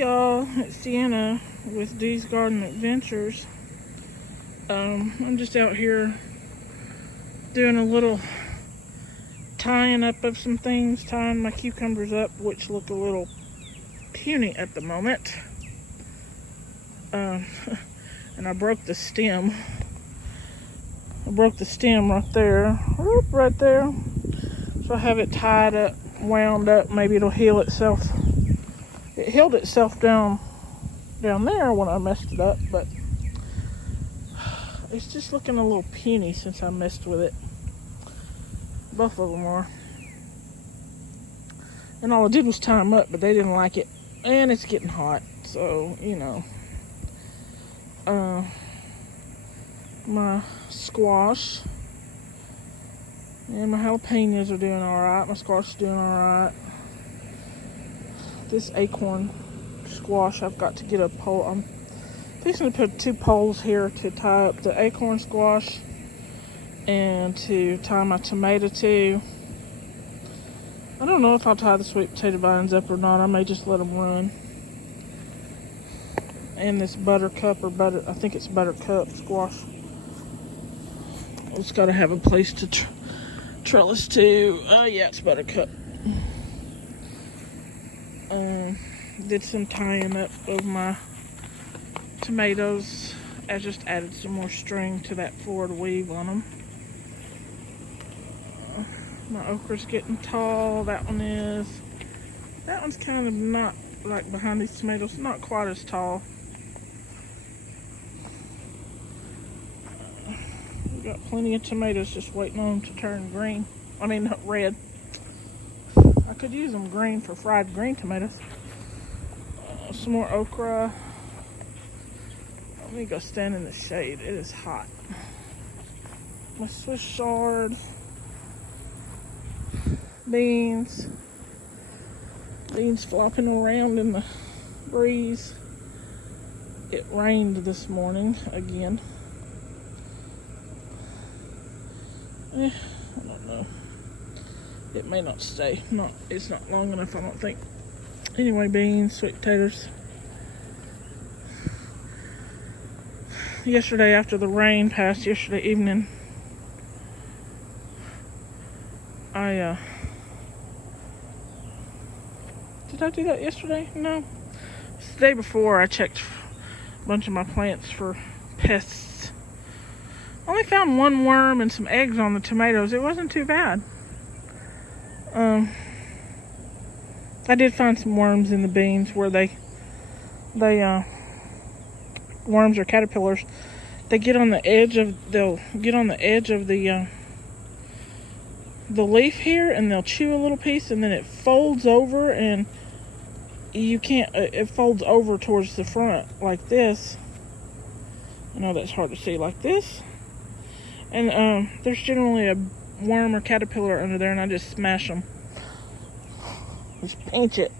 Hey y'all, it's Deanna with dsgardenadventures. I'm just out here doing a little tying up of some things, tying my cucumbers up, which look a little puny at the moment. And I broke the stem. I broke the stem right there, right there. So I have it tied up, wound up. Maybe it'll heal itself. It healed itself down there when I messed it up, but it's just looking a little puny since I messed with it. Both of them are. And all I did was tie them up, but they didn't like it. And it's getting hot, so, you know. My squash and my jalapenos are doing alright. My squash is doing alright. This acorn squash, I've got to get a pole. I'm fixing to put 2 poles here to tie up the acorn squash and to tie my tomato to. I don't know if I'll tie the sweet potato vines up or not. I may just let them run. And this buttercup I think it's buttercup squash. It's got to have a place to trellis to. Yeah, it's buttercup. Did some tying up of my tomatoes. I just added some more string to that forward weave on them. My okra's getting tall. That one's kind of not right behind these tomatoes. Not quite as tall. We got plenty of tomatoes just waiting on them to turn green. I mean, not red. I could use them green for fried green tomatoes. Some more okra. Let me go stand in the shade. It is hot. My Swiss chard. Beans. Beans flopping around in the breeze. It rained this morning again. I don't know. It may not stay. It's not long enough, I don't think. Anyway, beans, sweet potatoes. Yesterday, after the rain passed yesterday evening, did I do that yesterday? No. It's the day before I checked a bunch of my plants for pests. I only found 1 worm and some eggs on the tomatoes. It wasn't too bad. I did find some worms in the beans where worms or caterpillars, they'll get on the edge of the leaf here, and they'll chew a little piece, and then it folds over, and you can't, it folds over towards the front like this. I know that's hard to see, like this. And there's generally a worm or caterpillar under there, and I just smash them. Just pinch it.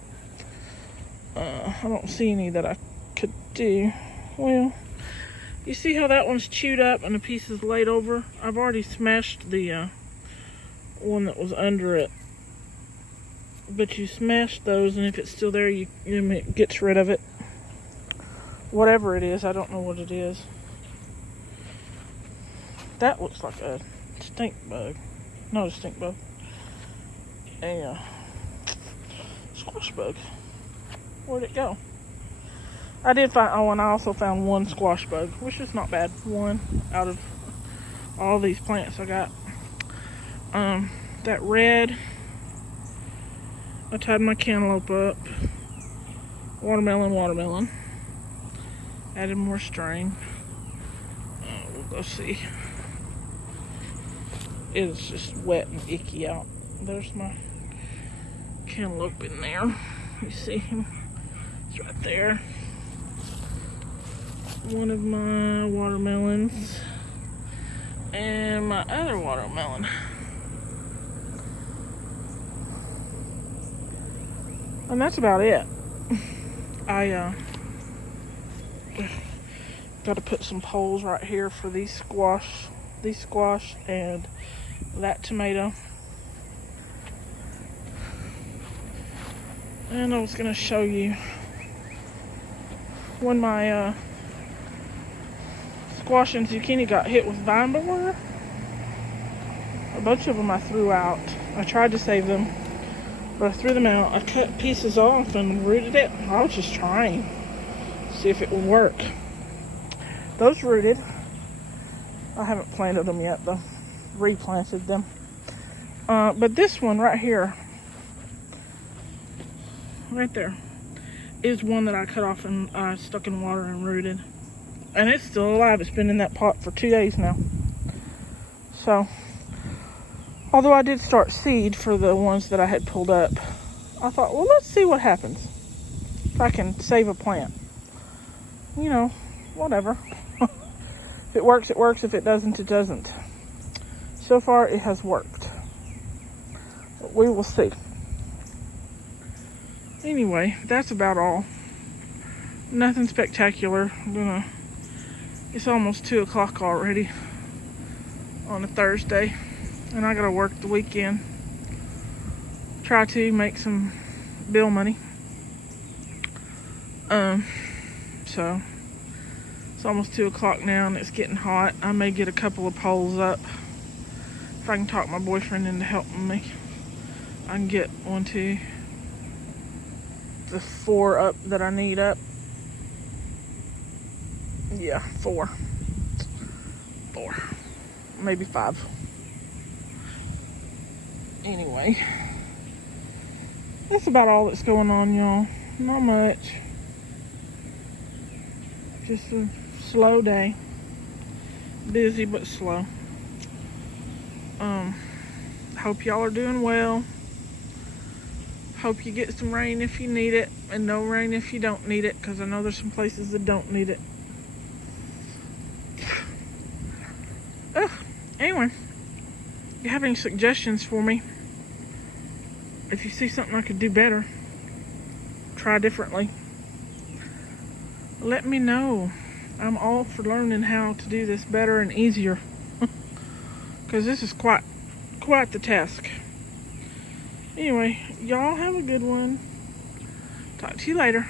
I don't see any that I could do. Well, you see how that one's chewed up and the piece is laid over? I've already smashed the one that was under it. But you smash those, and if it's still there, it gets rid of it. Whatever it is, I don't know what it is. That looks like a stink bug. Not a stink bug. A squash bug. Where'd it go? I did find, and I also found 1 squash bug, which is not bad. 1 out of all these plants I got. That red, I tied my cantaloupe up. Watermelon. Added more string. We'll go see. It is just wet and icky out. There's my cantaloupe in there. You see him? It's right there. One of my watermelons. And my other watermelon. And that's about it. I got to put some poles right here for these squash and that tomato. And I was going to show you when my squash and zucchini got hit with vine borer. A bunch of them I threw out. I tried to save them, but I threw them out. I cut pieces off and rooted it. I was just trying to see if it would work. Those rooted. I haven't planted them yet though. Replanted them. But this one right here, right there, is one that I cut off and stuck in water and rooted. And it's still alive. It's been in that pot for 2 days now. So, although I did start seed for the ones that I had pulled up, I thought, well, let's see what happens. If I can save a plant. You know, whatever. If it works, it works. If it doesn't, it doesn't. So far, it has worked. But we will see. Anyway, that's about all. Nothing spectacular. It's almost 2 o'clock already on a Thursday, and I gotta work the weekend. Try to make some bill money. So it's almost 2 o'clock now, and it's getting hot. I may get a couple of poles up. If I can talk my boyfriend into helping me, I can get 1, 2, the 4 up that I need up. Yeah, 4. Maybe 5. Anyway, that's about all that's going on, y'all. Not much. Just a slow day. Busy but slow. Hope y'all are doing well. Hope you get some rain if you need it, and no rain if you don't need it, because I know there's some places that don't need it. Anyway, if you have any suggestions for me, if you see something I could do better, try differently, let me know. I'm all for learning how to do this better and easier, because this is quite the task. Anyway, y'all have a good one. Talk to you later.